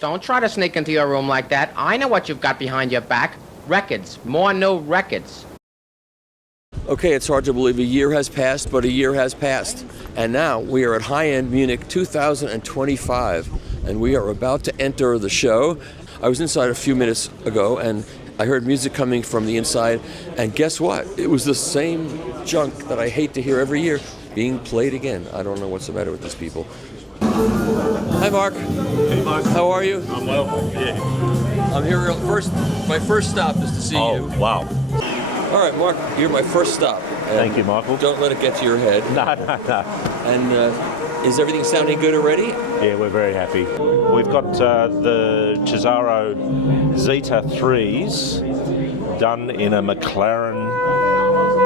Don't try to sneak into your room like that. I know what you've got behind your back. Records. More new records. Okay, it's hard to believe a year has passed, but a year has passed. And now we are at High End Munich 2025, and we are about to enter the show. I was inside a few minutes ago, and I heard music coming from the inside, and guess what? It was the same junk that I hate to hear every year being played again. I don't know what's the matter with these people. Hi, Mark. Hey, Mark. How are you? I'm well. Yeah. I'm here first. My first stop is to see you. Oh, wow. All right, Mark, you're my first stop. Thank you, Michael. Don't let it get to your head. No. And is everything sounding good already? Yeah, we're very happy. We've got the Cessaro Zeta 3s done in a McLaren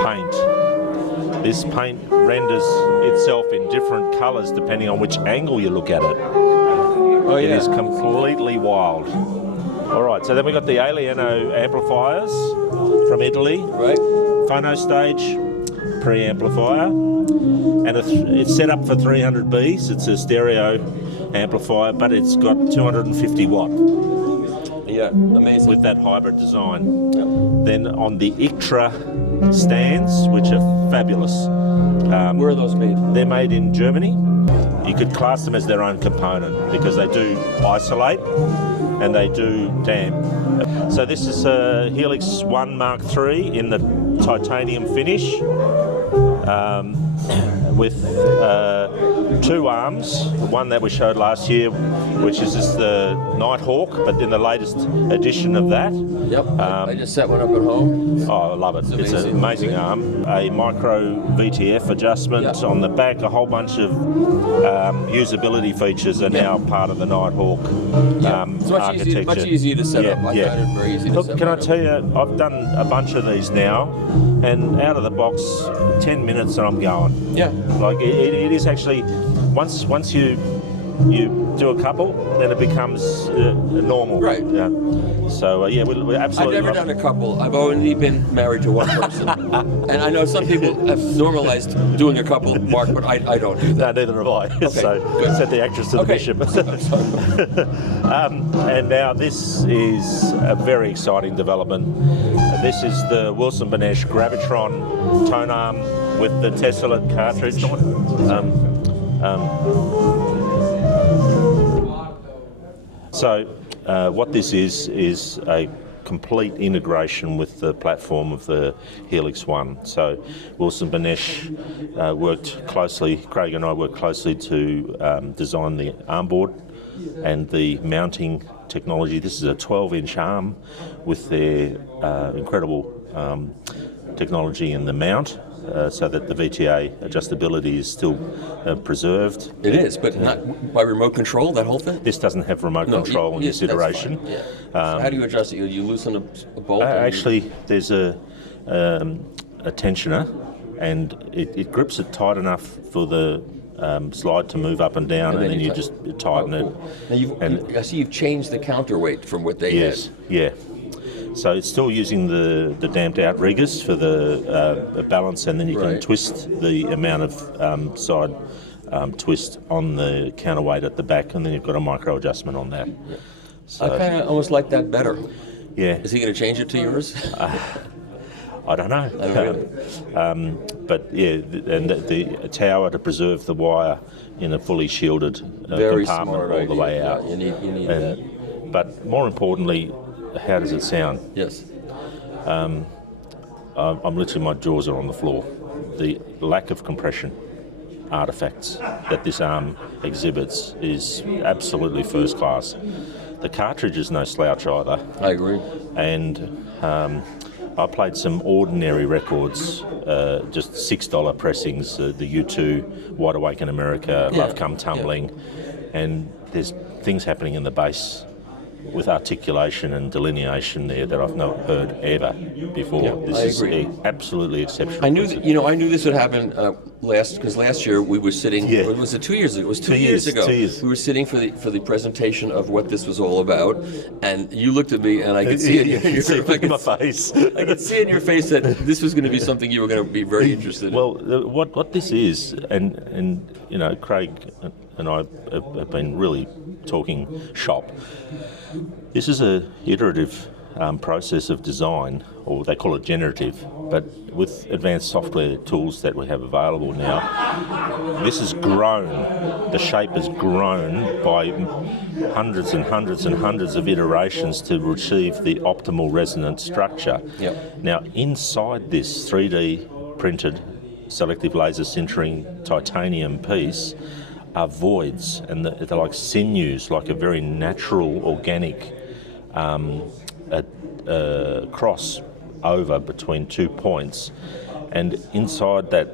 paint. This paint renders itself in different colours depending on which angle you look at it. Oh, yeah. It is completely wild. All right, so then we've got the Alieno amplifiers from Italy. Right. Phono stage, preamplifier, and it's set up for 300 Bs. It's a stereo amplifier, but it's got 250 watt. Yeah, amazing. With that hybrid design. Yep. Then on the ICTRA stands, which are fabulous. Where are those made? They're made in Germany. You could class them as their own component because they do isolate and they do damp. So this is a Helix One Mark III in the titanium finish with two arms. One that we showed last year, which is just the Nighthawk, but in the latest edition of that. Yep, I just set one up at home. Oh, I love it. It's an amazing arm. A micro VTF adjustment on the back. A whole bunch of usability features are now part of the Nighthawk it's architecture. much easier to set up. I find it very easy to Look, set can I up. tell you, I've done a bunch of these now, and out of the box, 10 minutes and I'm going. Yeah. Like it is actually, once you do a couple, then it becomes normal. Right. Yeah. So we're absolutely. I've never done a couple. I've only been married to one person, and I know some people have normalized doing a couple, Mark, but I don't do that. No, neither have I. Okay, So good. set the actress to the bishop. And now this is a very exciting development. This is the Wilson-Benesch Graviton tone arm with the tessellate cartridge. So what this is a complete integration with the platform of the Helix One. So Wilson-Benesch worked closely, Craig and I worked closely to design the armboard and the mounting technology. This is a 12-inch arm with their incredible technology in the mount. So that the VTA adjustability is still preserved. It is, but not by remote control, that whole thing? This doesn't have remote control in this iteration. Yeah. So how do you adjust it? You loosen a bolt? Actually, there's a tensioner, and it grips it tight enough for the slide to move up and down, and then you just tighten it. Now I see you've changed the counterweight from what they had. Yes, yeah. So it's still using the damped out riggers for the balance, and then you can twist the amount of side twist on the counterweight at the back, and then you've got a micro adjustment on that. So, I kind of almost like that better. Yeah. Is he going to change it to yours? I don't know. But yeah, and the tower to preserve the wire in a fully shielded compartment all the way out. Yeah, you need that. But more importantly, how does it sound? Yes. I'm literally, my jaws are on the floor. The lack of compression artifacts that this arm exhibits is absolutely first class. The cartridge is no slouch either. I agree. And I played some ordinary records, just $6 pressings, the U2, Wide Awake in America, Love Come Tumbling, and there's things happening in the bass with articulation and delineation there that I've not heard ever before. Yeah, this I is agree. Absolutely exceptional. I knew that. I knew this would happen last year we were sitting. Yeah. Was it 2 years ago? It was 2 2 years ago. 2 years. We were sitting for the presentation of what this was all about, and you looked at me, and I could see You can see it in my face. I could see in your face that this was going to be something you were going to be very interested in. Well, what this is, and you know, Craig and I have been really talking shop. This is a iterative process of design, or they call it generative, but with advanced software tools that we have available now, this has grown. The shape has grown by hundreds and hundreds and hundreds of iterations to achieve the optimal resonant structure. Yep. Now, inside this 3D printed selective laser sintering titanium piece are voids, and they're like sinews, like a very natural, organic cross over between 2 points, and inside that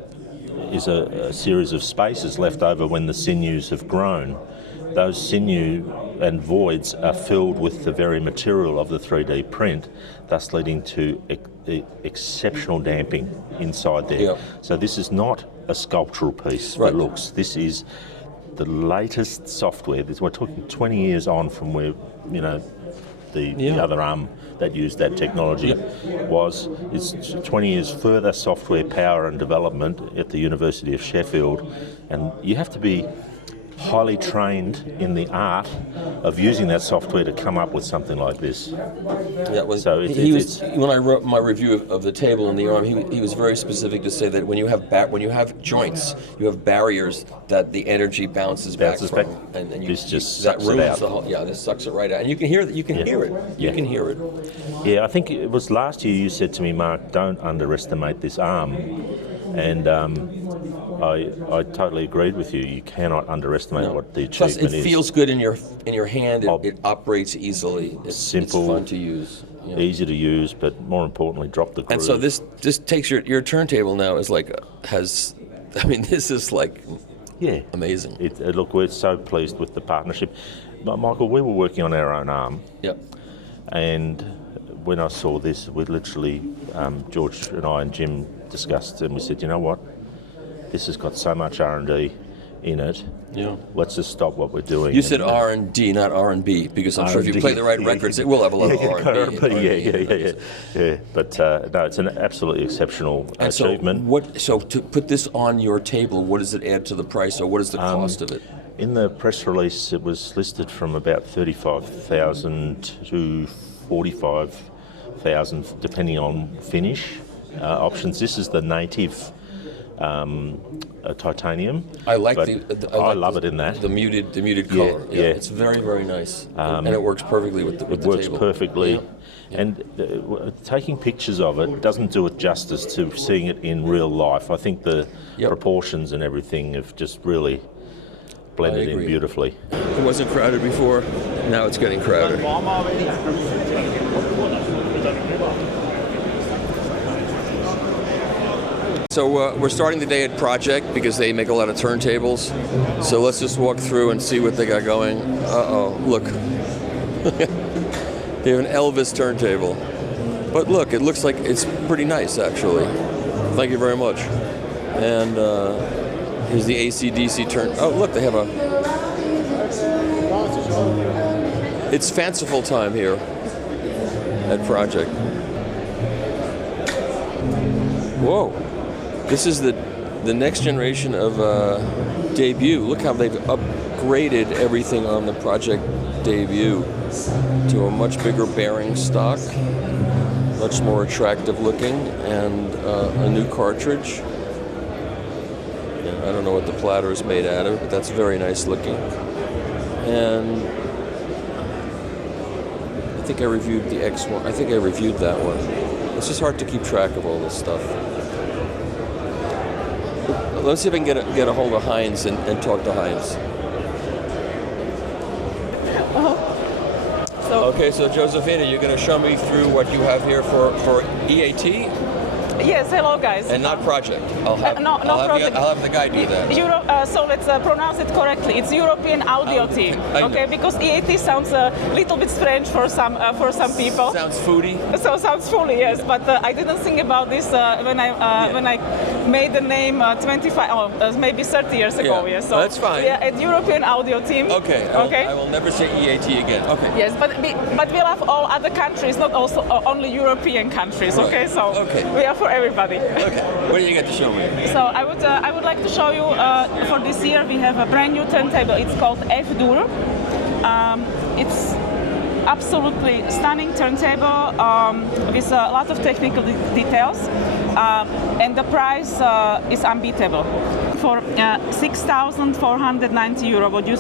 is a series of spaces left over when the sinews have grown. Those sinew and voids are filled with the very material of the 3D print, thus leading to exceptional damping inside there. Yep. So this is not a sculptural piece Right. that looks. This is the latest software. We're talking 20 years on from where, you know, the other arm that used that technology is 20 years further software power and development at the University of Sheffield, and you have to be highly trained in the art of using that software to come up with something like this. Yeah, when, So when I wrote my review of the table and the arm, he was very specific to say that when you have joints, you have barriers that the energy bounces back from, and this just that sucks it ruins out. the whole. Yeah, this sucks it right out, and you can hear that. You can hear it. You can hear it. Yeah, I think it was last year you said to me, Mark, don't underestimate this arm, and I totally agreed with you. You cannot underestimate what the Plus, achievement is. it feels good in your hand. It operates easily. It's Simple, It's fun to use. Yeah. Easy to use, but more importantly, drop the groove. And so this takes your turntable now is like has. I mean, this is like amazing. Look, we're so pleased with the partnership. But Michael, we were working on our own arm. Yep. And when I saw this, we literally, George and I and Jim discussed, and we said, you know what? This has got so much R&D in it. Yeah. Let's just stop what we're doing. You said R&D, not R&B, because I'm sure if you play the right records, it will have a lot of R&B. Yeah. But no, it's an absolutely exceptional achievement. So to put this on your table, what does it add to the price, or what is the cost of it? In the press release, it was listed from about $35,000 to $45,000, depending on finish options. This is the native titanium. I like I love it in that. The muted color. Yeah, it's very, very nice, and it works perfectly with the table. It works perfectly. Yeah. And taking pictures of it doesn't do it justice to seeing it in real life. I think the proportions and everything have just really blended in beautifully. It wasn't crowded before, now it's getting crowded. So we're starting the day at Project because they make a lot of turntables. So let's just walk through and see what they got going. Uh-oh, look. They have an Elvis turntable. But look, it looks like it's pretty nice, actually. Thank you very much. And here's the AC/DC turn. Oh, look, they have a... It's fanciful time here at Project. Whoa. This is the next generation of Debut. Look how they've upgraded everything on the Project Debut to a much bigger bearing stock, much more attractive looking, and a new cartridge. I don't know what the platter is made out of, but that's very nice looking. And I think I reviewed the X1. I think I reviewed that one. It's just hard to keep track of all this stuff. Let's see if I can get a hold of Heinz and talk to Heinz. Okay, so Josephina, you're going to show me through what you have here for EAT? Yes, hello guys. And not Project. I'll have the guy do that. So let's pronounce it correctly. It's European Audio Team. Okay, because EAT sounds a little bit strange for some people. Sounds foodie. So sounds foodie, yes. But I didn't think about this when I made the name maybe 30 years ago. Yeah. Yes, so That's fine. We are at European Audio Team. Okay. I will never say EAT again. Okay. Yes, but we love all other countries, not also only European countries. Right. Okay, so Okay. we are for everybody. Okay. What do you got to show me? So I would like to show you for this year we have a brand new turntable. It's called F-Dur. It's absolutely stunning turntable with a lot of technical details, and the price is unbeatable. For 6,490 euro, what you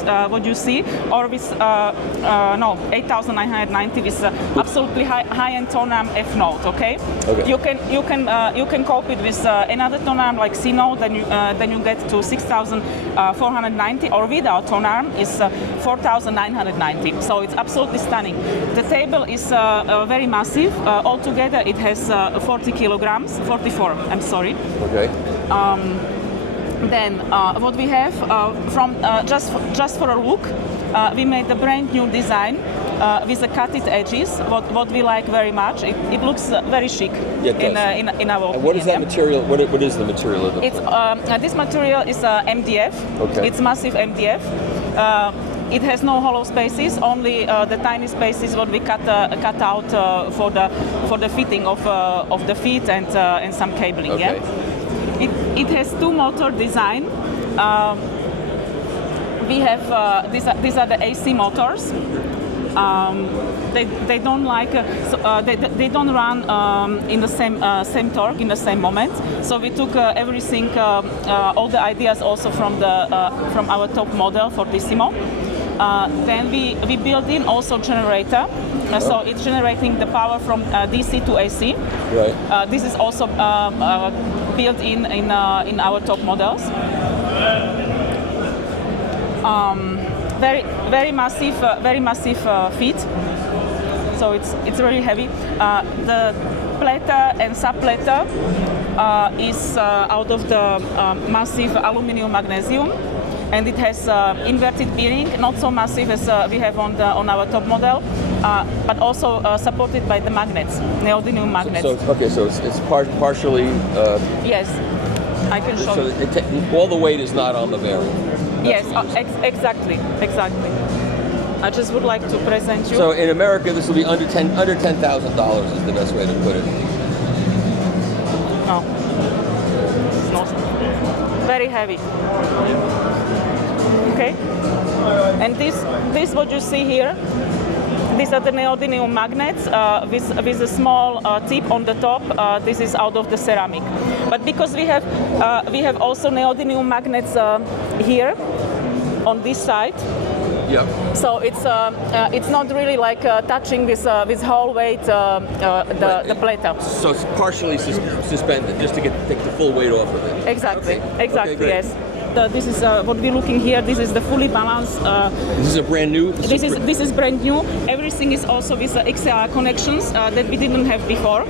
see, or with 8,990 with absolutely high-end tonearm F note. Okay. You can cope it with another tonearm like C note, then you get to 6,490, or without tonearm is 4,990. So it's absolutely stunning. The table is very massive. Altogether, it has 44 kilograms. I'm sorry. Okay. Then what we have from just for a look, we made a brand new design with the cutted edges. What we like very much. It looks very chic in our opinion. And what is that material? What is the material of it? It's this material is MDF. Okay. It's massive MDF. It has no hollow spaces, only the tiny spaces what we cut out for the fitting of the feet and some cabling. Okay. Yeah. It has two motor design. We have these are the AC motors. They don't like they don't run in the same torque in the same moment. So we took everything, all the ideas also from our top model Fortissimo. Then we built in also generator. So it's generating the power from DC to AC. Right. This is also built in our top models. Very massive feet. So it's very heavy. The plater and subplater is out of the massive aluminum magnesium. And it has inverted bearing, not so massive as we have on our top model, but also supported by the magnets, neodymium magnets. So it's partially. Yes, I can show you. All the weight is not on the bearing. Yes, exactly. I just would like to present you. So in America, this will be under $10,000 is the best way to put it. No, it's not. Very heavy. Okay, and this what you see here, these are the neodymium magnets with a small tip on the top. This is out of the ceramic, but because we have also neodymium magnets here on this side. Yeah. So it's not really like touching with whole weight the plater. So it's partially suspended just to take the full weight off of it. Exactly. Okay, Yes. This is what we're looking here. This is the fully balanced. This is a brand new. This is brand new. Everything is also with XLR connections that we didn't have before.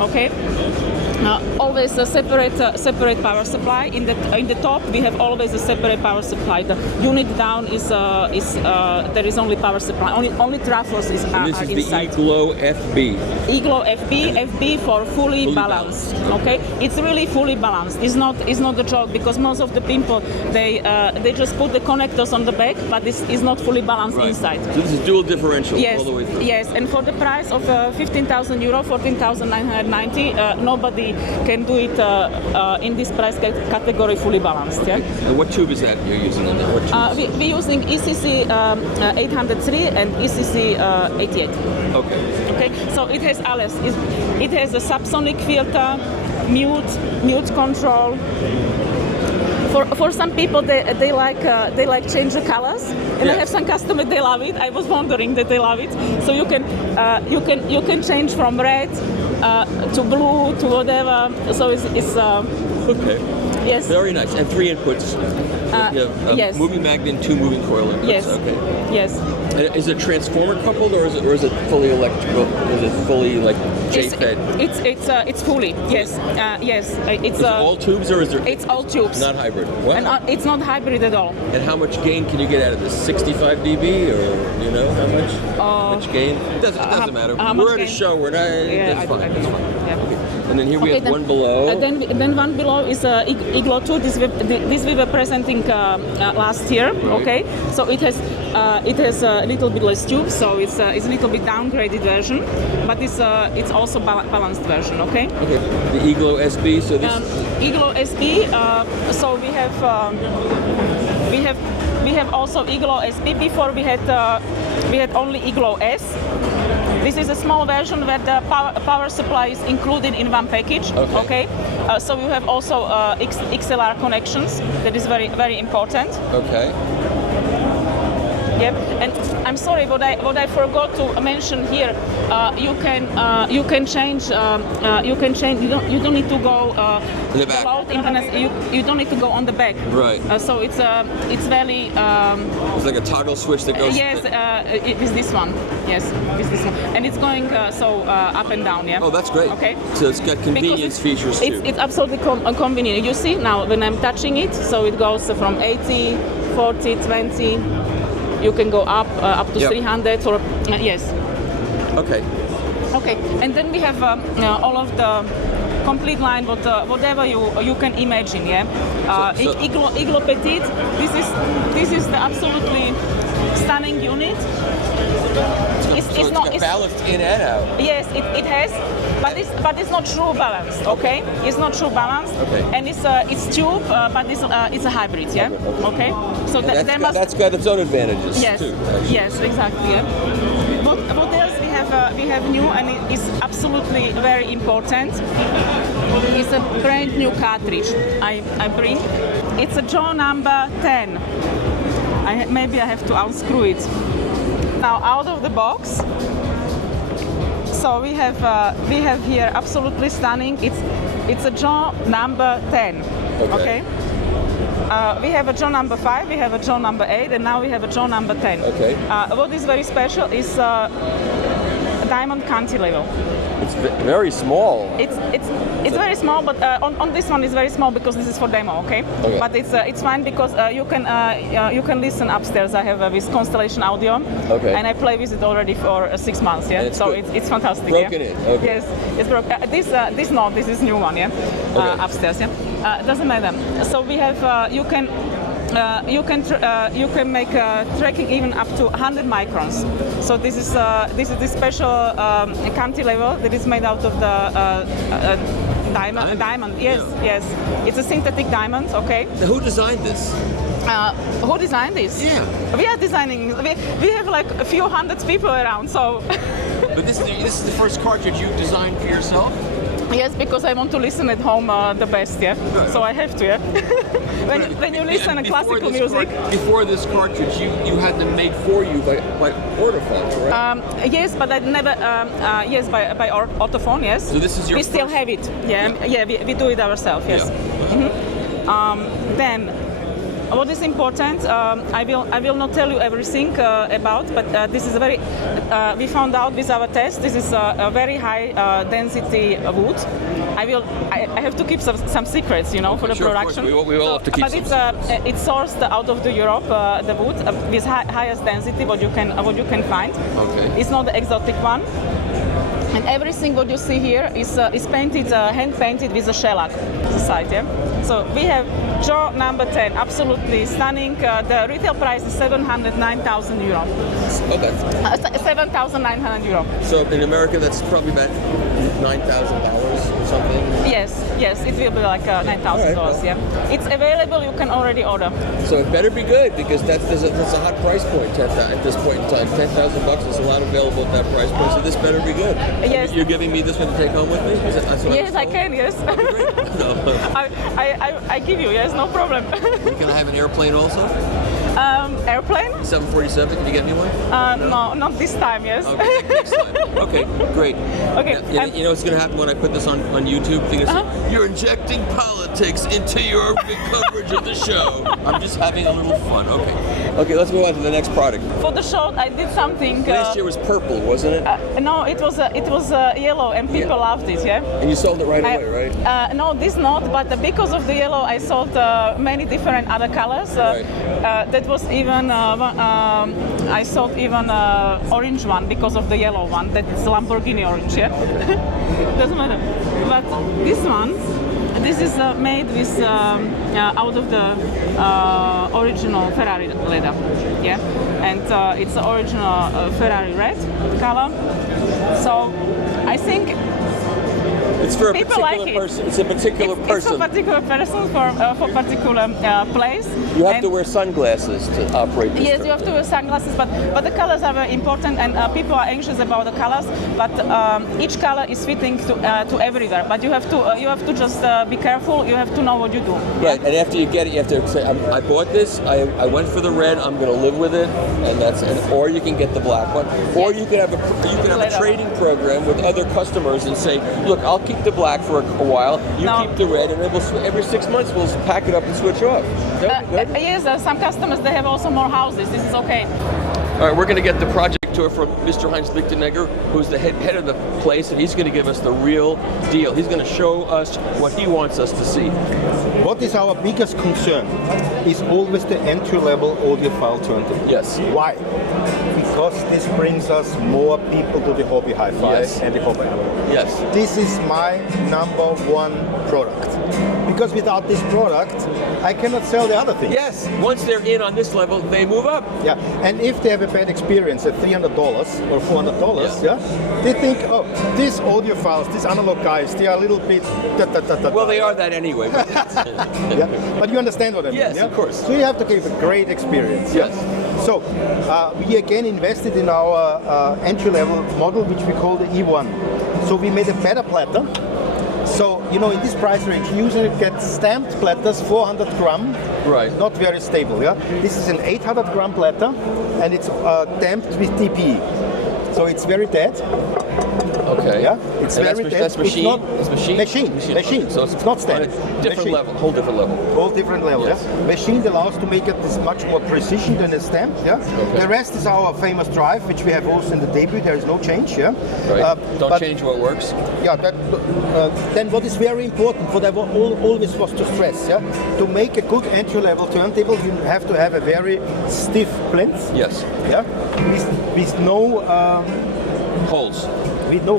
Okay. Always a separate power supply. In the top, we have always a separate power supply. The unit down is there is only power supply. Only trafos is and this is inside. the E-Glow FB. E-Glow FB for fully balanced. Okay, it's really fully balanced. It's not a joke because most of the people they just put the connectors on the back, but this is not fully balanced inside. So this is dual differential Yes, all the way through. yes, and for the price of 15,000 euro, 14,990, nobody can do it in this price category fully balanced. Yeah. And what tube is that you're using on that? What tube? We're using ECC 803 and ECC 88. Okay. So it has alles. It has a subsonic filter, mute control. For some people, they like change the colors, and I have some customers they love it. I was wondering that they love it. So you can change from red to blue to whatever. So it's okay. Yes. Very nice. And 3 inputs. You have yes. Moving magnet and 2 moving coil inputs. Yes. Okay. Yes. And is it transformer coupled or is it fully electrical? Is it fully like J-fed? It's fully. Yes. Yes. Is it all tubes or is there? It's all tubes. Not hybrid. What? And it's not hybrid at all. And how much gain can you get out of this? 65 dB or you know how much? How much gain? It doesn't matter. How We're much at a gain? show. We're not. Yeah, that's fine. I don't know. Yeah. And then here we have then, one below. Then one below is Iglo 2. This we were presenting last year. Right. Okay, so it has a little bit less tube, so it's a little bit downgraded version, but it's also balanced version. Okay. Okay. The Iglo SB. So this. Iglo SB. So we have also Iglo SB. Before we had only Iglo S. This is a small version where the power supply is included in one package. Okay. So you have also XLR connections. That is very, very important. Okay. Yep. And I'm sorry, what I forgot to mention here. You can change. You don't need to go in the back. Low impedance. You don't need to go on the back. Right. So it's very. It's like a toggle switch that goes. Yes, with this one. Yes, with this one, and it's going up and down. Yeah. Oh, that's great. Okay. So it's got convenience features too. It's absolutely convenient. You see now when I'm touching it, so it goes from 80, 40, 20. You can go up to 300 or yes. Okay. Okay, and then we have all of the complete line, whatever you can imagine. Yeah. Iglo Petit. This is the absolutely stunning unit. It's not balanced in and out. Yes, it has, but it's not true balanced. Okay, it's not true balanced. Okay. And it's tube, but it's a hybrid. Yeah. Okay. So that's got its own advantages yes, too. Yes, exactly. Yeah. What else we have new, and it is absolutely very important. It's a brand new cartridge. I bring. It's a jaw number 10. Maybe I have to unscrew it. Now out of the box. So we have here absolutely stunning. It's a jaw number 10. Okay. We have a jaw number 5, we have a jaw number 8, and now we have a jaw number 10. Okay. What is very special is diamond cantilever. It's very small. It's very small, but on this one it's very small because this is for demo, okay? But it's fine because you can listen upstairs. I have this Constellation Audio, and I play with it already for 6 months. Yeah, so it's fantastic. Broken in. Okay. Yes, it's broken. This is new one. Yeah, upstairs. Yeah, doesn't matter. So we have you can make tracking even up to 100 microns. So this is the special cantilever that is made out of the diamond. Yes, yes. It's a synthetic diamond. Okay. Who designed this? Who designed this? Yeah. We are designing. We have like a few hundred people around. So. But this is the first cartridge you designed for yourself? Yes, because I want to listen at home the best, yeah. Good. So I have to, yeah. when you listen to classical music. Before this cartridge, you had them made for you by Ortofon, correct? Yes, but I never. Yes, by Ortofon, yes. So this is your. We still have it. Yeah, yeah. We do it ourselves. Yes. Yeah. Then. What is important, I will not tell you everything about, but this is a very, we found out with our test, this is a very high density wood. I have to keep some secrets, for the production. We all have to keep but it's sourced out of Europe, the wood with highest density, what you can find. Okay. It's not the exotic one. And everything what you see here is painted, hand painted with a shellac side, yeah? So we have jaw number 10, absolutely stunning. The retail price is 709,000 euro. Okay. 7,900 euro. So in America, that's probably about $9,000 or something? Yes, it will be like $9,000, yeah. It's available, you can already order. So it better be good because that's a hot price point at this point in time. $10,000 is a lot available at that price point, so this better be good. Yes. You're giving me this one to take home with me? Yes, I can, yes. No. I give you, yes, no problem. Can I have an airplane also? Airplane? 747, can you get me one? No, not this time, yes. Okay, next time. Okay, great. Okay. Now, you know what's going to happen when I put this on YouTube? You're injecting politics into your coverage of the show. I'm just having a little fun. Okay, let's move on to the next product. For the show, I did something. Last year was purple, wasn't it? No, it was yellow, and people loved it. Yeah. And you sold it right away, right? No, this not. But because of the yellow, I sold many different other colors. Right. That it was even I thought even orange one because of the yellow one. That's Lamborghini orange. Yeah, doesn't matter. But this one, this is made with out of the original Ferrari leather. Yeah, and it's the original Ferrari red color. So I think. It's for a people particular like person. It's a particular person. It's for particular person for particular place. You have to wear sunglasses to operate this. Yes, you have to wear sunglasses, but the colors are very important, and people are anxious about the colors. But each color is fitting to everywhere. But you have to just be careful. You have to know what you do. Right, and after you get it, you have to say, I bought this. I went for the red. I'm going to live with it, and that's it. Or you can get the black one, or you can have a trading program with other customers and say, look, I'll keep the black for a while. You keep the red, and then every 6 months we'll pack it up and switch off. Yes, some customers, they have also more houses. This is okay. All right, we're going to get the project tour from Mr. Heinz Lichtenegger, who's the head of the place, and he's going to give us the real deal. He's going to show us what he wants us to see. What is our biggest concern is always the entry-level audiophile turntable. Yes. Why? Because this brings us more people to the hobby hi-fi and the hobby analog. Yes. This is my number one product. Because without this product, I cannot sell the other things. Yes. Once they're in on this level, they move up. Yeah. And if they have a bad experience at $300 or $400, they think, oh, these audiophiles, these analog guys, they are a little bit. Well, they are that anyway. But yeah. But you understand what I mean? Yes, of course. So you have to give a great experience. Yes. So we again invested in our entry-level model, which we call the E1. So we made a better platter. So, in this price range, you usually get stamped platters, 400 gram, right? Not very stable, yeah? This is an 800 gram platter, and it's damped with DP. So it's very dead. Okay. Yeah, it's very dead. That's machine? It's machine? Machine. Okay. So it's not stamped. Different level, whole different level. Whole different level, yes. Yeah. Machine allows to make it this much more precision than a stamp, yeah. Okay. The rest is our famous drive, which we have also in the debut. There is no change, yeah. Right. Don't change what works. Yeah. Then what is very important, what I always was to stress, yeah, to make a good entry-level turntable, you have to have a very stiff plinth. Yes. Yeah. With no holes. With no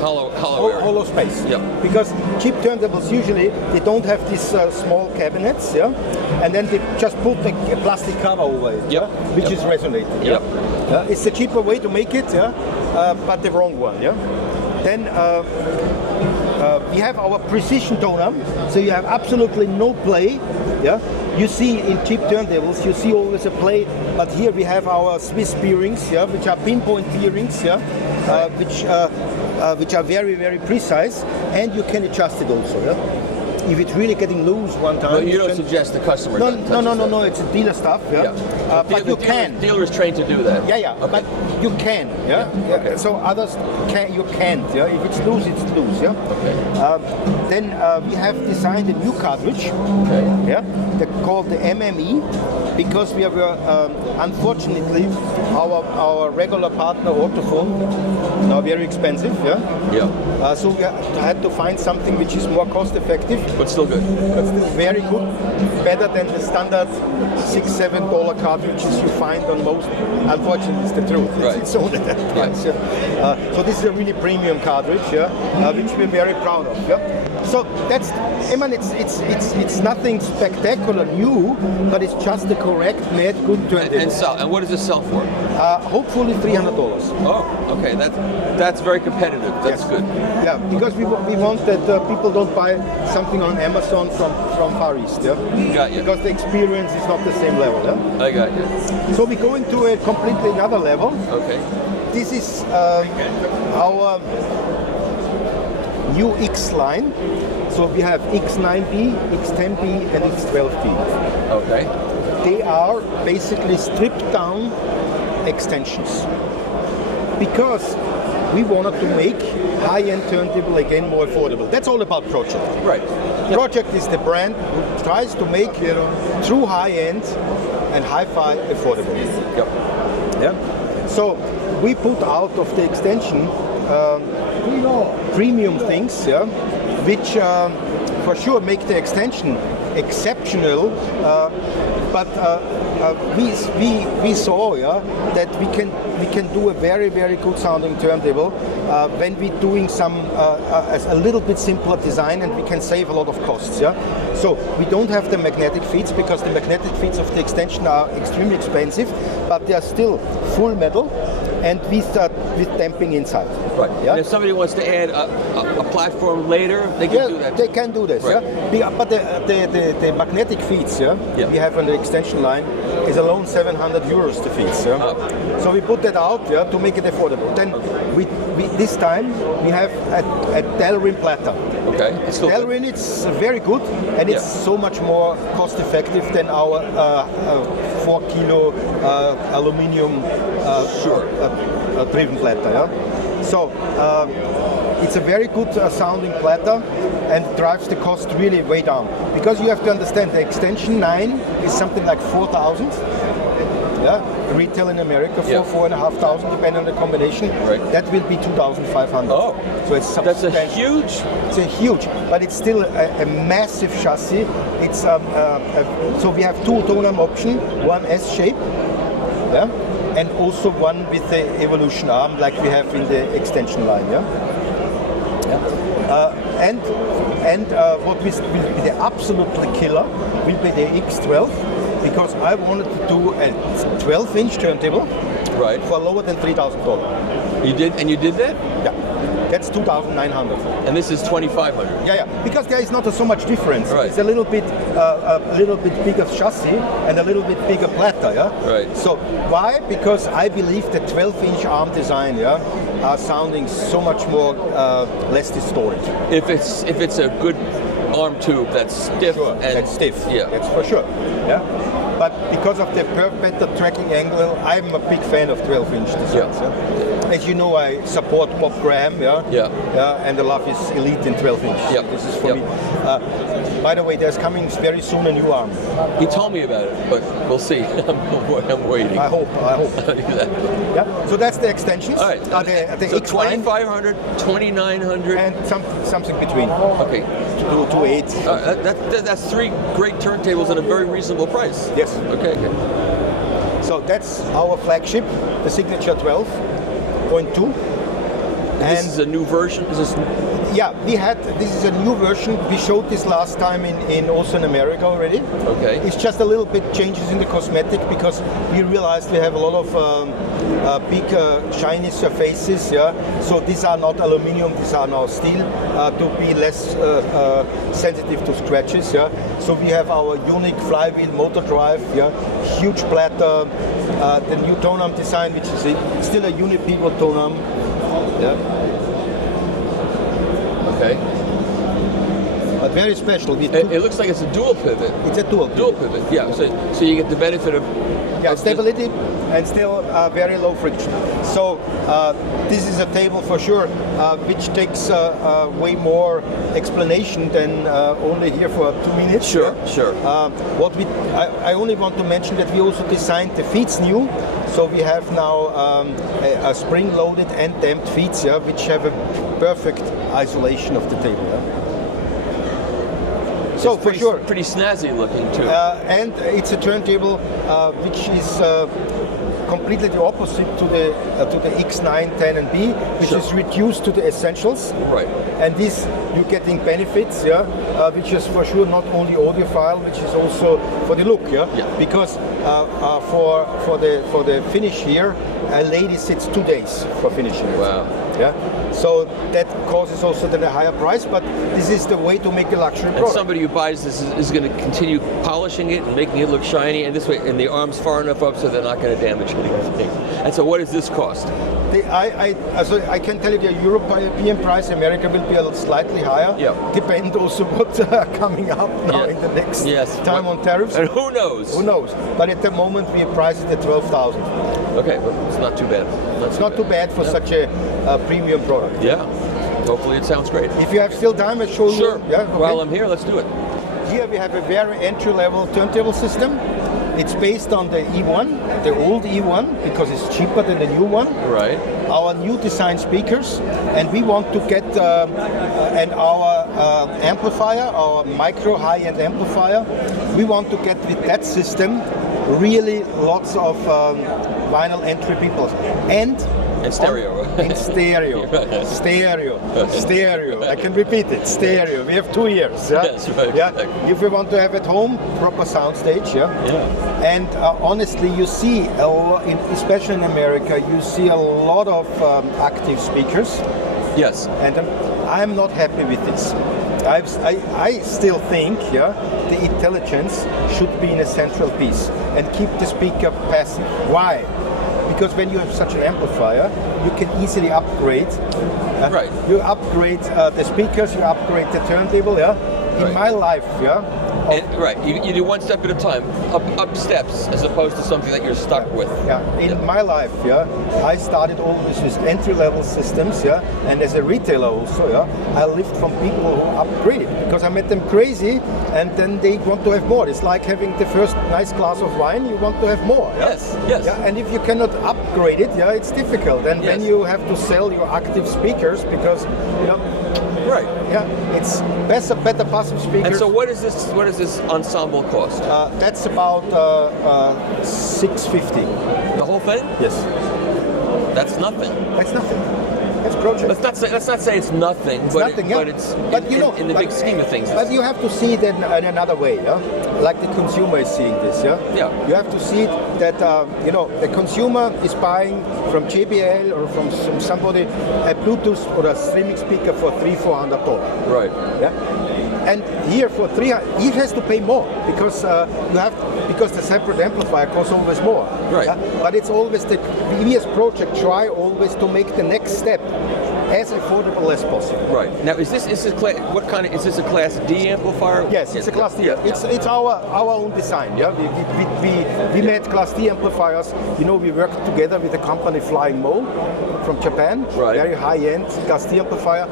hollow space. Yeah. Because cheap turntables usually they don't have these small cabinets, yeah, and then they just put a plastic cover over it, yep. Yeah? Which is resonating. Yep. Yeah? It's the cheaper way to make it, yeah, but the wrong one, yeah. Then we have our precision tonearm, so you have absolutely no play, yeah. You see in cheap turntables, you see always a play, but here we have our Swiss bearings, yeah, which are pinpoint bearings, yeah, which are very, very precise, and you can adjust it also, yeah. If it's really getting loose one time, no, you don't suggest the customer. No, it's a dealer stuff, yeah. But you can. The dealer is trained to do that. Yeah, okay. But you can, yeah. Okay. So others you can't, yeah. If it's loose, it's loose, yeah. Okay. Then we have designed a new cartridge, yeah. They're called the MME, because we were unfortunately our regular partner Ortofon now very expensive, yeah. Yeah. So we had to find something which is more cost effective. But still good. But still very good. Better than the standard $6-7 cartridges you find on most. Unfortunately, it's the truth. Right. It's only that price. Yeah. So this is a really premium cartridge, yeah, which we're very proud of. Yeah. So that's, I mean, it's nothing spectacular new, but it's just the correct made good turntable. And what does it sell for? Hopefully $300. Oh, okay. That's very competitive. That's good. Yeah, because we want that people don't buy something on Amazon from Far East. Yeah. Got you. Because the experience is not the same level. Yeah. I got you. So we go into a completely another level. Okay. This is our new X line. So we have X9B, X10B, and X12B. Okay. They are basically stripped down extensions. Because we wanted to make high-end turntable again more affordable. That's all about Project. Right. Yep. Project is the brand who tries to make true high-end and hi-fi affordable. Yep. Yeah. So we put out of the extension premium things, yeah, which for sure make the extension exceptional, but we saw that we can do a very good sounding turntable when we're doing some a little bit simpler design, and we can save a lot of costs. So we don't have the magnetic feet because the magnetic feet of the extension are extremely expensive, but they are still full metal, and we start with damping inside. Right. And if somebody wants to add a platform later, they can do that. They can do this. Right. But the magnetic feet we have on the extension line is alone 700 euros the feet. So we put that out to make it affordable. Then we this time we have a Delrin platter. Okay. Delrin, it's very good, and it's so much more cost effective than our 4 kilo aluminium driven platter. So it's a very good sounding platter and drives the cost really way down. Because you have to understand, the extension 9 is something like 4,000. Retail in America, 4,500, depending on the combination. Right. That will be 2,500. Oh, so it's substantial. That's a huge. It's a huge, but it's still a massive chassis. It's so we have two tonearm option, one S shape, and also one with the evolution arm, like we have in the extension line. And what will be the absolutely killer will be the X12. Because I wanted to do a 12-inch turntable for lower than $3,000. You did, and you did that? Yeah, that's 2,900. And this is 2,500. Yeah, because there is not so much difference. Right. It's a little bit bigger chassis and a little bit bigger platter. Right. So why? Because I believe the 12-inch arm design are sounding so much more less distorted. If it's a good arm tube that's stiff. Sure, that's stiff. Yeah, that's for sure. Yeah. But because of the better tracking angle, I'm a big fan of 12-inch designs. As you know, I support Bob Graham. And I love his Elite in 12-inch. Yeah. This is for me. By the way, there's coming very soon a new arm. He told me about it, but we'll see. I'm waiting. I hope. Yeah. So that's the extensions. All right. The so X9, 2,500, 2,900, and something between. Okay. To 8. That's three great turntables at a very reasonable price. Yes. Okay. So that's our flagship, the Signature 12.2. And this is a new version? This is a new version. We showed this last time also in America already. Okay. It's just a little bit changes in the cosmetic because we realized we have a lot of big shiny surfaces. So these are not aluminum, these are now steel to be less sensitive to scratches. So we have our unique flywheel motor drive. Huge platter. The new tonearm design, which is still a uni-pivot tonearm. Okay. But very special. It looks like it's a dual pivot. It's a dual pivot. Yeah. So you get the benefit of stability and still very low friction. So this is a table for sure, which takes way more explanation than only here for 2 minutes. Sure. I only want to mention that we also designed the feet new. So we have now a spring-loaded and damped feet, which have a perfect isolation of the table. So it's for sure, pretty snazzy looking too. And it's a turntable which is completely the opposite to the X9, 10, and B, which is reduced to the essentials. Right. And this you're getting benefits, which is for sure not only audiophile, which is also for the look, Because for the finish here, a lady sits 2 days for finishing it. Wow. Yeah. So that causes also then a higher price, but this is the way to make a luxury product. And somebody who buys this is going to continue polishing it and making it look shiny, and this way, and the arm's far enough up so they're not going to damage anything. And so, what does this cost? I can tell you the European price, America will be a slightly higher. Yeah. Depend also what's coming up now in the next time on tariffs. And who knows? Who knows? But at the moment we price it at 12,000. Okay, well, it's not too bad. It's not too bad for such a premium product. Yeah. Hopefully it sounds great. If you have still time, I'll show you. Sure. Yeah. Okay. While I'm here, let's do it. Here we have a very entry-level turntable system. It's based on the E1, the old E1, because it's cheaper than the new one. Right. Our new design speakers, and we want to get and our amplifier, our micro high-end amplifier, we want to get with that system really lots of vinyl entry people and stereo. In stereo. Stereo. I can repeat it. Stereo. We have 2 years. Yeah? Yes, right. Yeah. If we want to have at home, proper sound stage. Yeah. And honestly, you see, especially in America, you see a lot of active speakers. Yes. And I'm not happy with this. I still think, the intelligence should be in a central piece and keep the speaker passive. Why? Because when you have such an amplifier, you can easily upgrade. Right. You upgrade the speakers, you upgrade the turntable. In my life, Right. You do one step at a time, up steps, as opposed to something that you're stuck with. In my life, I started always with entry-level systems, and as a retailer also, I lived from people who upgraded because I met them crazy, and then they want to have more. It's like having the first nice glass of wine, you want to have more. Yes. And if you cannot upgrade it, it's difficult. And then you have to sell your active speakers because, Right. Yeah, it's better passive speakers. And so, what is this ensemble cost? That's about $650. The whole thing? Yes. That's nothing. That's nothing. That's project. Let's not say it's nothing, but it's in the big scheme of things. But you have to see it in another way, like the consumer is seeing this. You have to see it that the consumer is buying from JBL or from somebody a Bluetooth or a streaming speaker for $300-400. Right. Yeah. And here for $300, he has to pay more because because the separate amplifier costs always more. Right. But it's always we as project try always to make the next step as affordable as possible. Right. Now, is this what kind of is this a Class D amplifier? Yes, it's a Class D. It's our own design. Yeah, we made Class D amplifiers. We worked together with a company Flying Mole from Japan. Right. Very high-end Class D amplifier.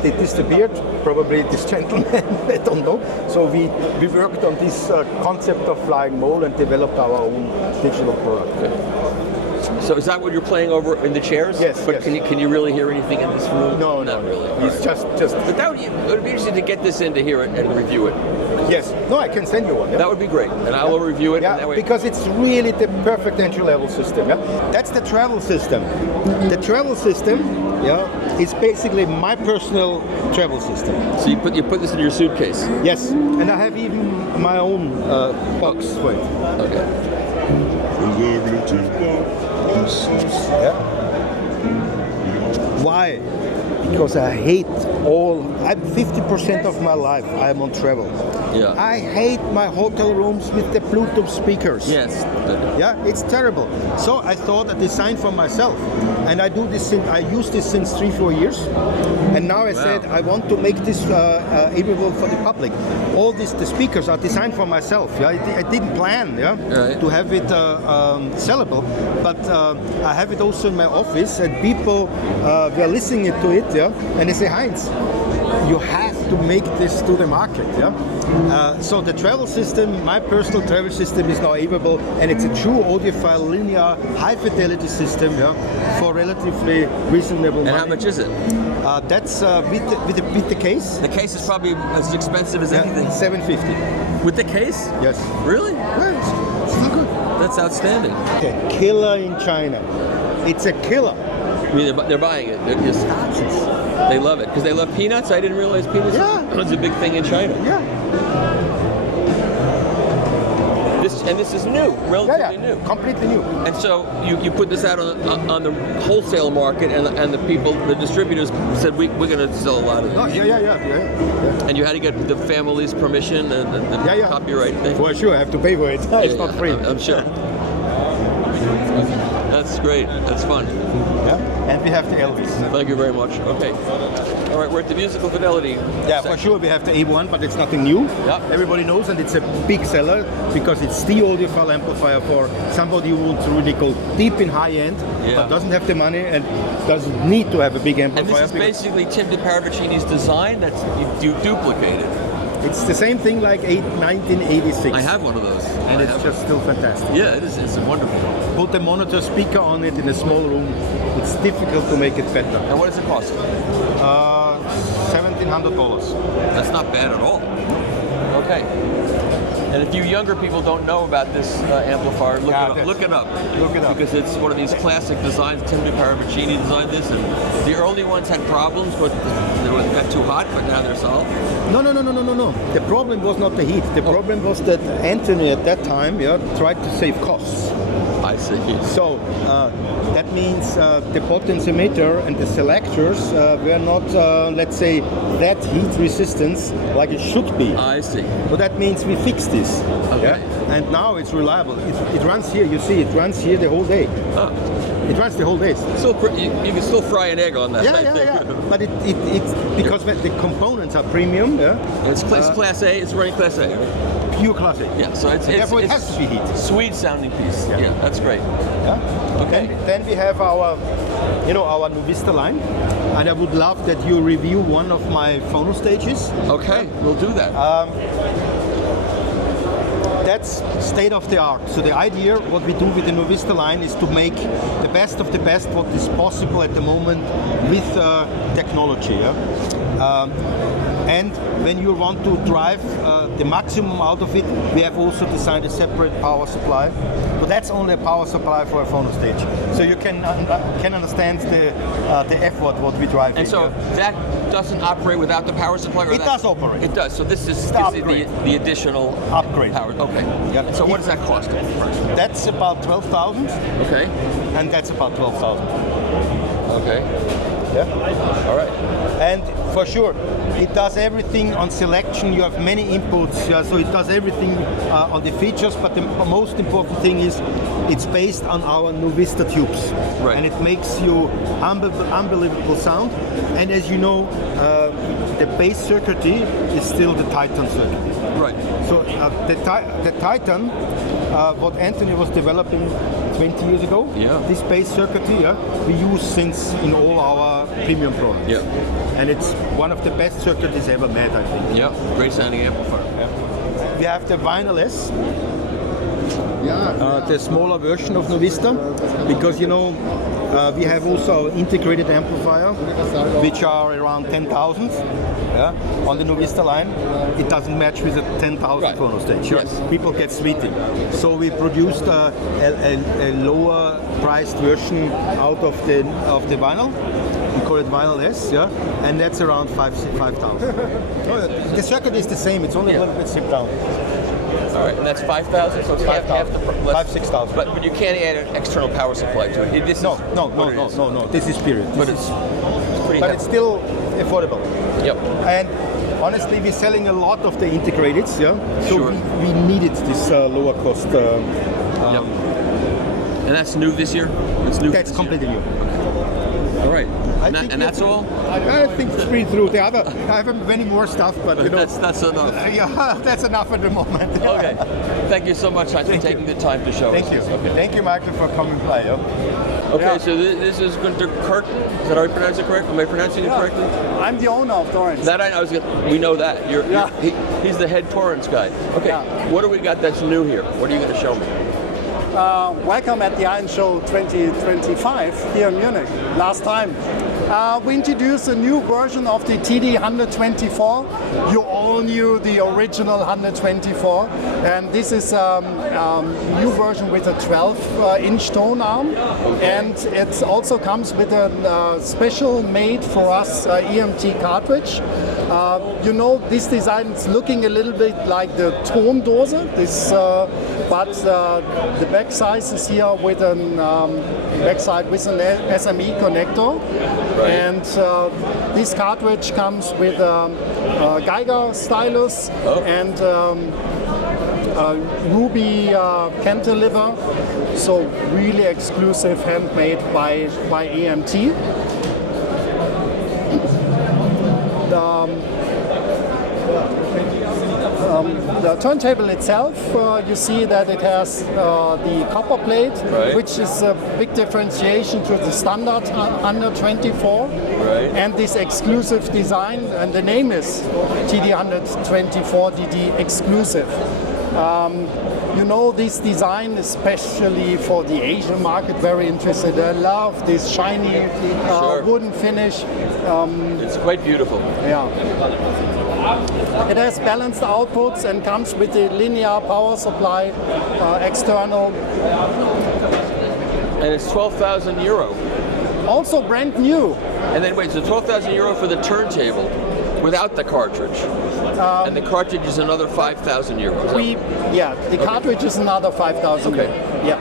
They disappeared, probably this gentleman, I don't know. So we worked on this concept of Flying Mole and developed our own digital product. Okay. So is that what you're playing over in the chairs? Yes. But yes. Can you really hear anything in this room? No, not really. It's just. But it would be interesting to get this in to hear it and review it. Yes. No, I can send you one. Yeah? That would be great, and I will review it. Yeah, and that way. because it's really the perfect entry-level system. Yeah, that's the travel system. The travel system, is basically my personal travel system. So you put this in your suitcase. Yes, and I have even my own box for it. Okay. Yeah. Why? Because I hate I'm 50% of my life I'm on travel. Yeah. I hate my hotel rooms with the Bluetooth speakers. Yes. Yeah, it's terrible. So I thought a design for myself, and I use this since 3-4 years, and now I said I want to make this available for the public. All the speakers are designed for myself. Yeah, I didn't plan to have it sellable, but I have it also in my office, and people were listening to it, and they say, Heinz, you have to make this to the market. So the travel system, my personal travel system, is now available, and it's a true audiophile linear high fidelity system for relatively reasonable money. And how much is it? That's with the case. The case is probably as expensive as anything. $750. With the case? Yes. Really? Yes. It's not good. That's outstanding. A killer in China. It's a killer. I mean, they're buying it. They're just they love it because they love peanuts. I didn't realize peanuts was a big thing in China. Yeah. This is new, relatively new, completely new. And so you put this out on the wholesale market, and the people, the distributors said we're going to sell a lot of this. Yeah. And you had to get the family's permission and the copyright thing. For sure, I have to pay for it. It's not free. I'm sure. That's great. That's fun. Yeah. And we have the Elvis. Thank you very much. Okay. All right, we're at the musical fidelity. Yeah, for sure we have the A1, but it's nothing new. Yeah. Everybody knows, and it's a big seller because it's the audiophile amplifier for somebody who wants to really go deep in high end, but doesn't have the money and doesn't need to have a big amplifier. And this is basically Tim DiParavicini's design that's you duplicated. It's the same thing like 1986. I have one of those. And it's just still fantastic. Yeah, it is. It's wonderful. Put a monitor speaker on it in a small room. It's difficult to make it better. And what does it cost? $1,700. That's not bad at all. Okay. And if you younger people don't know about this amplifier, look it up. Look it up. Because it's one of these classic designs. Tim Parravicini designed this, and the early ones had problems, but they got too hot, but now they're solved. No. The problem was not the heat. The problem was that Anthony at that time tried to save costs. I see. So that means the potentiometer and the selectors were not, let's say, that heat resistance like it should be. I see. But that means we fixed this. Okay. And now it's reliable. It runs here, you see, it runs here the whole day. Huh. It runs the whole day. So you can still fry an egg on that. Yeah. But it's because the components are premium. Yeah. It's class A. It's running class A. Pure class A. Yeah. So therefore it has to be heat. Sweet sounding piece. Yeah, that's great. Yeah. Okay. Then we have our Novista line, and I would love that you review one of my phono stages. Okay, we'll do that. That's state of the art. So the idea, what we do with the Novista line, is to make the best of the best what is possible at the moment with technology. Yeah? And when you want to drive the maximum out of it, we have also designed a separate power supply. But that's only a power supply for a phono stage. So you can understand the effort what we drive. And so that doesn't operate without the power supply? Or it does operate. It does. So this is the additional upgrade. Power. Okay. Yeah. So what does that cost? That's about 12,000. Okay. And that's about 12,000. Okay. Yeah. All right. And for sure, it does everything on selection. You have many inputs, so it does everything on the features. But the most important thing is it's based on our Novista tubes, right. And it makes you unbelievable sound. And as you know, the base circuitry is still the Titan circuit. Right. So the Titan, what Anthony was developing 20 years ago, this base circuitry, we use since in all our premium products. Yeah. And it's one of the best circuits ever made, I think. Yeah, great sounding amplifier. We have the Vinyl S, the smaller version of Novista, because we have also integrated amplifier, which are around 10,000 on the Novista line. It doesn't match with a 10,000 phono stage. Yes. People get sweating. So we produced a lower priced version out of the vinyl. We call it Vinyl S, and that's around 5,000. The circuit is the same. It's only a little bit stripped down. All right, and that's 5,000, so it's half the price. 6,000. But you can't add an external power supply to it. No. This is period. But it's pretty. But it's still affordable. Yep. And honestly, we're selling a lot of the integrateds, So Sure. we needed this lower cost. Yep. And that's new this year? It's new. That's completely new. All right. And that's all? I think it's pretty through. I have many more stuff, but that's enough. Yeah, that's enough at the moment. Okay. Thank you so much for taking the time to show us. Thank you. Okay. Thank you, Michael, for coming by. Okay, so this is Gunter Curtin. Is that how I pronounce it correct? Am I pronouncing it correctly? I'm the owner of Torrance. That we know that. He's the head Torrance guy. Okay. What do we got that's new here? What are you going to show me? Welcome at the Iron Show 2025 here in Munich. Last time. We introduced a new version of the TD 124. You all knew the original 124, and this is a new version with a 12-inch tone arm, and it also comes with a special made for us EMT cartridge. This design is looking a little bit like the Tondose, but the back size is here with an backside with an SME connector. Right. And this cartridge comes with a Geiger stylus and ruby cantilever, so really exclusive, handmade by EMT. the turntable itself, you see that it has the copper plate, Right. which is a big differentiation to the standard 124, Right. and this exclusive design, and the name is TD124DD exclusive. You know, this design, especially for the Asian market, very interested. I love this shiny Sure. wooden finish. It's quite beautiful. Yeah. It has balanced outputs and comes with a linear power supply, external. And it's 12,000 euro. Also brand new. And then wait, so 12,000 euro for the turntable without the cartridge. And the cartridge is another 5,000 euros. The cartridge is another 5,000. Okay. Yeah.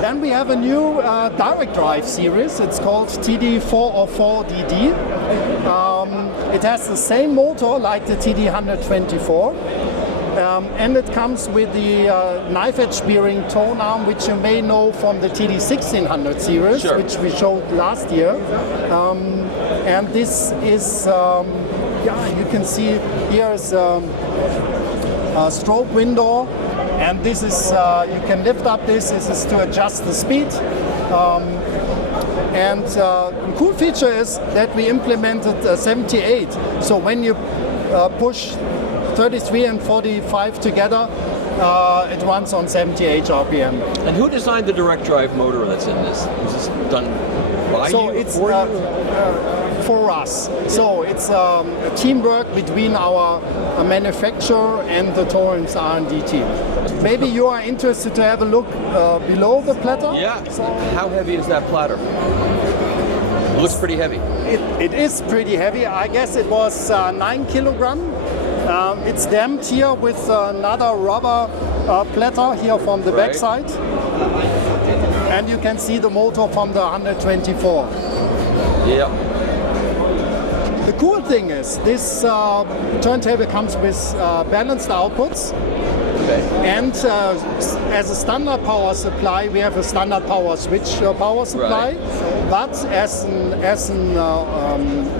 Then we have a new direct drive series. It's called TD404DD. It has the same motor like the TD124. And it comes with the knife edge bearing tone arm, which you may know from the TD1600 series, Sure. which we showed last year. And this is, you can see here is a strobe window, and this is, you can lift up this is to adjust the speed. And the cool feature is that we implemented 78. So when you push 33 and 45 together, it runs on 78 RPM. And who designed the direct drive motor that's in this? Was this done by So you? it's for you? for us. So it's a teamwork between our manufacturer and the tonearms R&D team. Maybe you are interested to have a look below the platter. Yeah. How heavy is that platter? It looks pretty heavy. It is pretty heavy. I guess it was 9 kilogram. It's damped here with another rubber platter here from the Right. backside. And you can see the motor from the 124. Yeah. The cool thing is this turntable comes with balanced outputs. And as a standard power supply, we have a standard power switch power supply. Right. But as an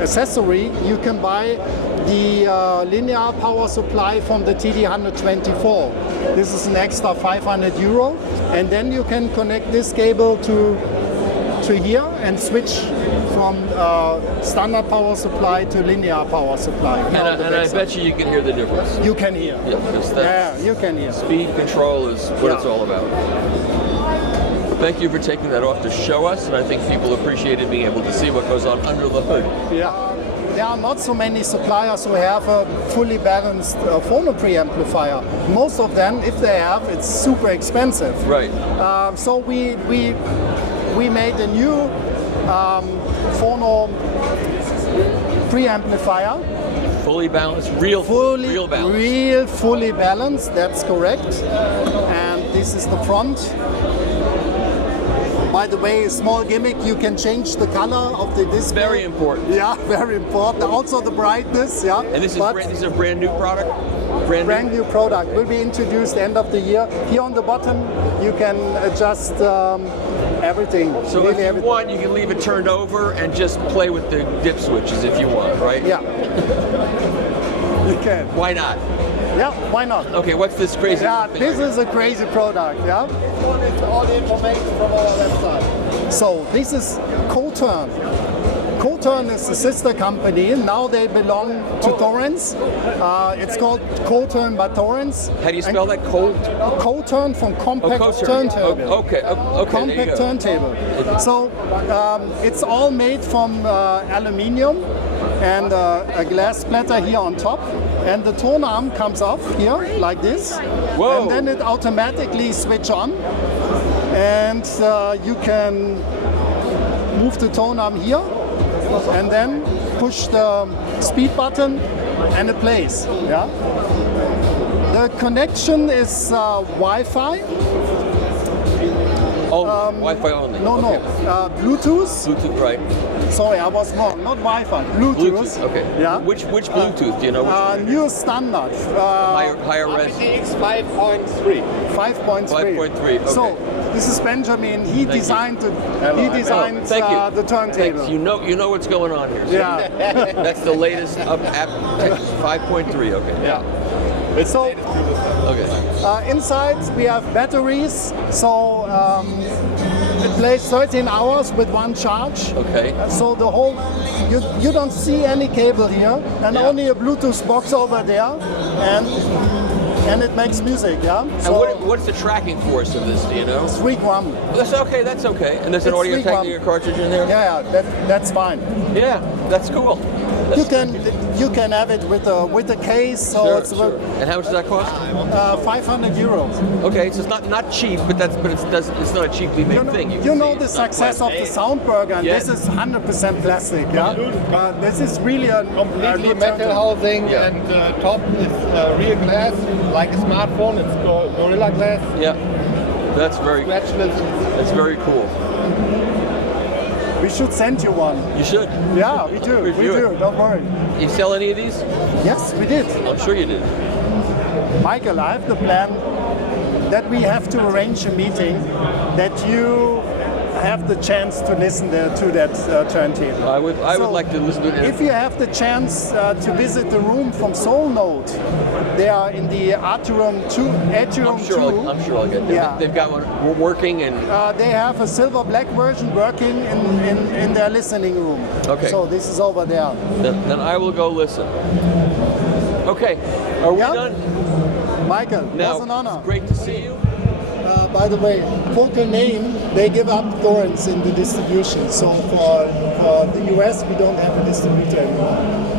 accessory, you can buy the linear power supply from the TD124. This is an extra 500 euro, and then you can connect this cable to here and switch from standard power supply to linear power supply. And I bet you can hear the difference. You can hear. Yeah, because that's Yeah, you can hear. speed control is what it's Yeah. all about. Thank you for taking that off to show us, and I think people appreciated being able to see what goes on under the hood. Yeah. There are not so many suppliers who have a fully balanced phono preamplifier. Most of them, if they have, it's super expensive. Right. So we made a new phono preamplifier. Fully balanced, real balance. Fully balanced, that's correct. And this is the front. By the way, a small gimmick, you can change the color of the display. Very important. Yeah, very important. Also the brightness, yeah. And this is But this is a brand new product? brand new product will be introduced end of the year. Here on the bottom, you can adjust everything. So really if you everything. want, you can leave it turned over and just play with the dip switches if you want, right? Yeah. You can. Why not? Yeah, why not? Okay, what's this crazy Yeah, thing? this is a crazy product, yeah? All the information from our website. So this is Coturn. Coturn is a sister company. Now they belong to Torrance. It's called Coturn by Torrance. How do you spell that? Cold? Coturn from compact Coturn. turntable. Okay, there you Compact go. turntable. So it's all made from aluminium and a glass splatter here on top. And the tone arm comes off here like this. Whoa. And then it automatically switch on. And you can move the tone arm here and then push the speed button and it plays. Yeah. The connection is Wi-Fi. Oh, Wi-Fi only. No, Okay. Bluetooth. Bluetooth, right? Sorry, I was wrong. Not Wi-Fi. Bluetooth. Bluetooth, okay. Yeah. Which Bluetooth? Do you know which one? New standard. Higher res? aptX 5.3. 5.3. 5.3, okay. So this is Benjamin. He designed the Thank you. the turntable. Thanks. You know what's going on here. So Yeah. That's the latest up app 5.3, okay. Yeah. So Okay. inside we have batteries, so it plays 13 hours with one charge. Okay. So the whole, you don't see any cable here, and only a Bluetooth box over there, and it makes music, yeah? And what's the tracking force of this, do you know? 3 gram. That's okay, that's okay. And there's an It's audio 3 gram. Technica cartridge in there? Yeah, that's fine. Yeah, that's cool. You can have it with a case, so Sure, it's sure. And how much does that cost? 500 euros. Okay, so it's not cheap, but it's not a cheaply made thing. You know the success of the Soundburger, and Yeah. this is 100% plastic, yeah? This is really a Completely good metal turntable. housing, Yeah. and top is real glass, like a smartphone. It's Gorilla Glass, Yeah, that's very scratchless. that's very cool. We should send you one. You should. Yeah, we do. We Review do. it. Don't worry. You sell any of these? Yes, we did. I'm sure you did. Michael, I have the plan that we have to arrange a meeting that you have the chance to listen to that turntable. I would So, like to listen to it. If you have the chance to visit the room from Soul Note, they are in the Atrium 2. I'm sure I'll get them. Yeah. They've got one working and They have a silver black version working in their listening room. Okay. So this is over there. then I will go listen. Okay, are we Yeah? done? Michael, it Now, was an honor. great to see you. By the way, Focal Name, they give up thorns in the distribution. So for the US, we don't have a distributor anymore.